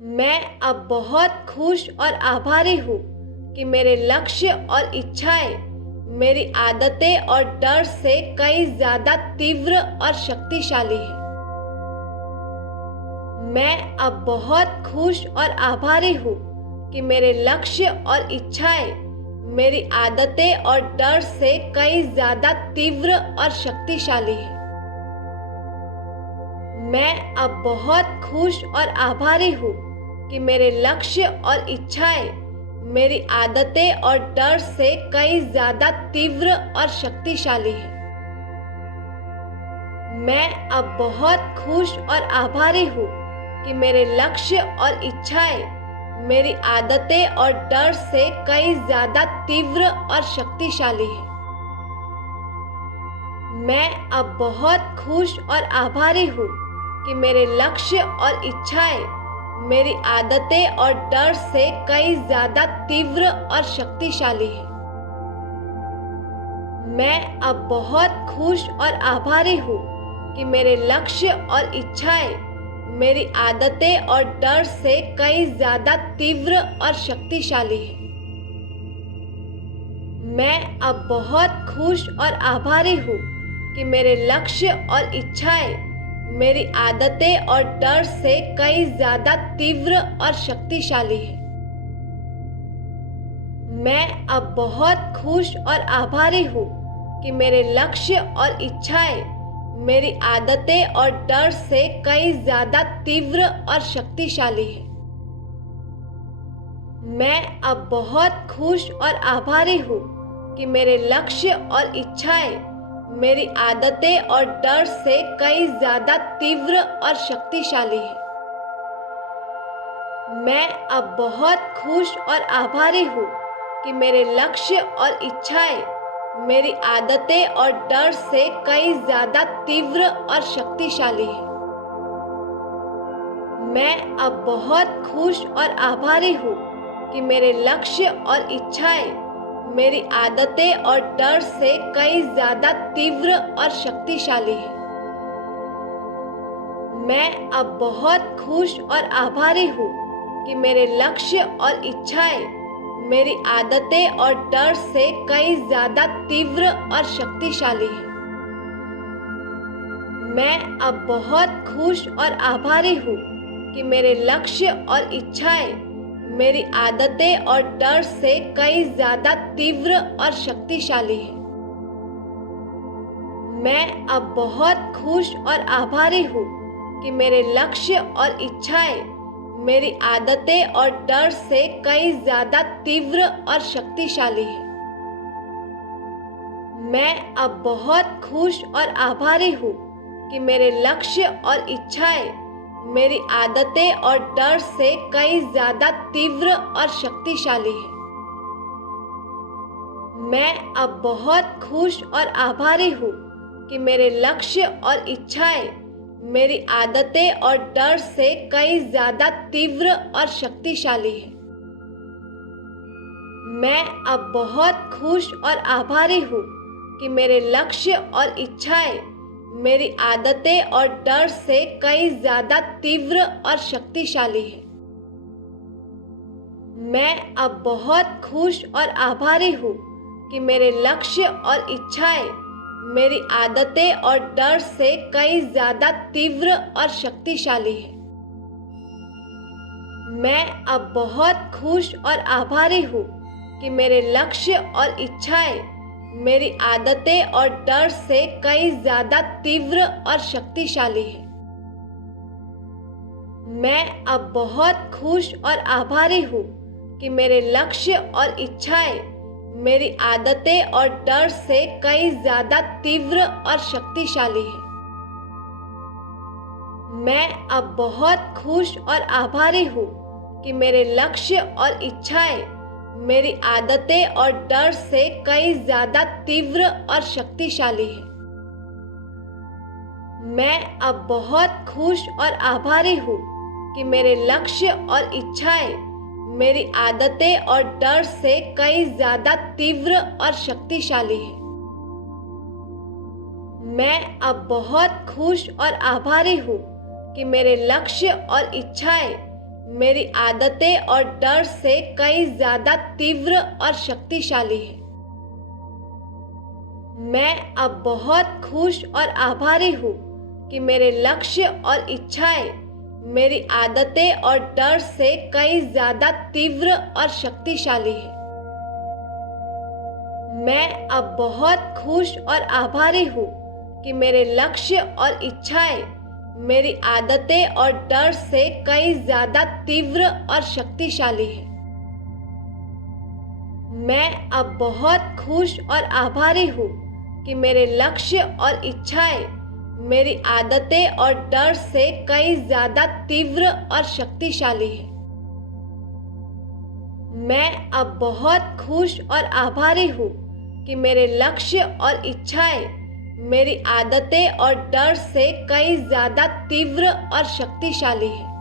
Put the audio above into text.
मैं अब बहुत खुश और आभारी हूँ कि मेरे लक्ष्य और इच्छाएं मेरी आदतें और डर से कई ज्यादा तीव्र और शक्तिशाली हैं। मैं अब बहुत खुश और आभारी हूँ कि मेरे लक्ष्य और इच्छाएं मेरी आदतें और डर से कई ज्यादा तीव्र और शक्तिशाली हैं। मैं अब बहुत खुश और आभारी हूँ कि मेरे लक्ष्य और इच्छाएं मेरी आदतें और डर से कई ज्यादा तीव्र और शक्तिशाली हैं। मैं अब बहुत खुश और आभारी हूँ कि मेरे लक्ष्य और इच्छाएं मेरी आदतें और डर से कई ज्यादा तीव्र और शक्तिशाली हैं। मैं अब बहुत खुश और आभारी हूँ कि मेरे लक्ष्य और इच्छाएं मेरी आदतें और डर से कई ज्यादा तीव्र और शक्तिशाली हैं। मैं अब बहुत खुश और आभारी हूँ कि मेरे लक्ष्य और इच्छाएं मेरी आदतें और डर से कई ज्यादा तीव्र और शक्तिशाली हैं। मैं अब बहुत खुश और आभारी हूँ कि मेरे लक्ष्य और इच्छाएं मेरी आदतें और डर से कई ज्यादा तीव्र और शक्तिशाली हैं। मैं अब बहुत खुश और आभारी हूँ कि मेरे लक्ष्य और इच्छाएं मेरी आदतें और डर से कई ज्यादा तीव्र और शक्तिशाली हैं। मैं अब बहुत खुश और आभारी हूँ कि मेरे लक्ष्य और इच्छाएं मेरी आदतें और डर से कई ज्यादा तीव्र और शक्तिशाली हैं। मैं अब बहुत खुश और आभारी हूँ कि मेरे लक्ष्य और इच्छाएं मेरी आदतें और डर से कई ज्यादा तीव्र और शक्तिशाली हैं। मैं अब बहुत खुश और आभारी हूँ कि मेरे लक्ष्य और इच्छाएं मेरी आदतें और डर से कई ज्यादा तीव्र और शक्तिशाली हैं। मैं अब बहुत खुश और आभारी हूँ कि मेरे लक्ष्य और इच्छाएं मेरी आदतें और डर से कई ज्यादा तीव्र और शक्तिशाली हैं। मैं अब बहुत खुश और आभारी हूँ कि मेरे लक्ष्य और इच्छाएं मेरी आदतें और डर से कई ज्यादा तीव्र और शक्तिशाली हैं। मैं अब बहुत खुश और आभारी हूँ कि मेरे लक्ष्य और इच्छाएं मेरी आदतें और डर से कई ज्यादा तीव्र और शक्तिशाली हैं। मैं अब बहुत खुश और आभारी हूँ कि मेरे लक्ष्य और इच्छाएं मेरी आदतें और डर से कई ज्यादा तीव्र और शक्तिशाली हैं। मैं अब बहुत खुश और आभारी हूँ कि मेरे लक्ष्य और इच्छाएं मेरी आदतें और डर से कई ज्यादा तीव्र और शक्तिशाली हैं। मैं अब बहुत खुश और आभारी हूँ कि मेरे लक्ष्य और इच्छाएं मेरी आदतें और डर से कई ज्यादा तीव्र और शक्तिशाली हैं। मैं अब बहुत खुश और आभारी हूँ कि मेरे लक्ष्य और इच्छाएं मेरी आदतें और डर से कई ज्यादा तीव्र और शक्तिशाली हैं। मैं अब बहुत खुश और आभारी हूँ कि मेरे लक्ष्य और इच्छाएं मेरी आदतें और डर से कई ज्यादा तीव्र और शक्तिशाली हैं। मैं अब बहुत खुश और आभारी हूँ कि मेरे लक्ष्य और इच्छाएं मेरी आदतें और डर से कई ज्यादा तीव्र और शक्तिशाली हैं। मैं अब बहुत खुश और आभारी हूँ कि मेरे लक्ष्य और इच्छाएं मेरी आदतें और डर से कई ज्यादा तीव्र और शक्तिशाली हैं। मैं अब बहुत खुश और आभारी हूँ कि मेरे लक्ष्य और इच्छाएं मेरी आदतें और डर से कई ज्यादा तीव्र और शक्तिशाली हैं। मैं अब बहुत खुश और आभारी हूँ कि मेरे लक्ष्य और इच्छाएं मेरी आदतें और डर से कई ज्यादा तीव्र और शक्तिशाली है। मैं अब बहुत खुश और आभारी हूँ कि मेरे लक्ष्य और इच्छाएं मेरी आदतें और डर से कई ज्यादा तीव्र और शक्तिशाली है। मैं अब बहुत खुश और आभारी हूँ कि मेरे लक्ष्य और इच्छाएं मेरी आदतें और डर से कई ज्यादा तीव्र और शक्तिशाली है। मैं अब बहुत खुश और आभारी हूँ कि मेरे लक्ष्य और इच्छाएं मेरी आदतें और डर से कई ज्यादा तीव्र और शक्तिशाली है। मैं अब बहुत खुश और आभारी हूँ कि मेरे लक्ष्य और इच्छाएं मेरी आदतें और डर से कई ज्यादा तीव्र और शक्तिशाली है।